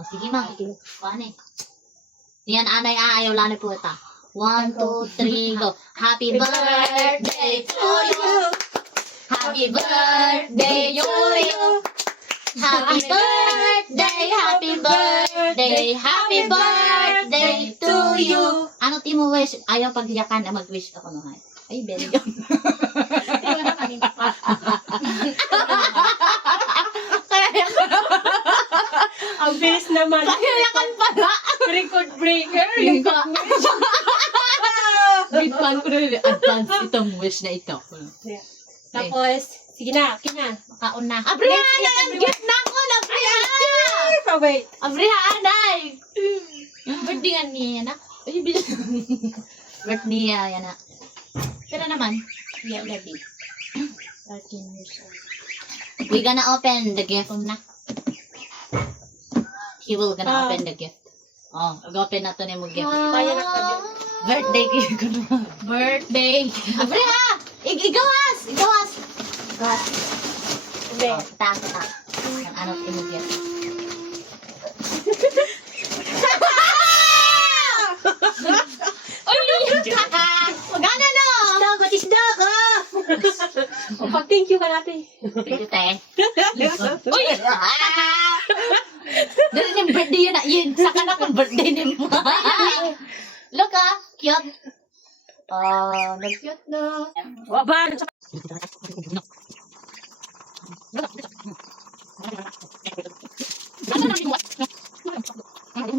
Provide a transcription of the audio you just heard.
Oh, sige ma. Paano eh? Yan, anay ayaw lani po ita. 1, 2, 3, go. Happy birthday to you. Happy birthday to you. Happy birthday, happy birthday, happy birthday to you. Ano ti mo wish? Ayaw paghiyakan na mag-wish ako no. Ay, very good. Ang bilis naman. Pahiyakan pala. Record breaker. Yung Bitman ko na advance itong wish na ito. Tapos, sige na, Makaon na. Abrihan na yung gift na ako! Abrihan! wait. Abrihan na! Birthday nga niya na. Ay, birthday niya yan na. Pero naman, yeah, ready. 13 years old. We gonna open the gift na. He will gonna open the gift. Oh, mag-open na to niya mo gift. Tayo na tayo. Birthday gift ko na. Birthday! Abriha! Igawas! Igawas! Igawas. Hindi. Oh, kita. Ang ano mo gift. Magana no! Isda ka! Pag-thank you ka natin. Thank you, te. Uy! Dali yung birthday yun na. Yun, saka na kung birthday ni mo. Look ah, cute. Nag-cute na. Waban! Ano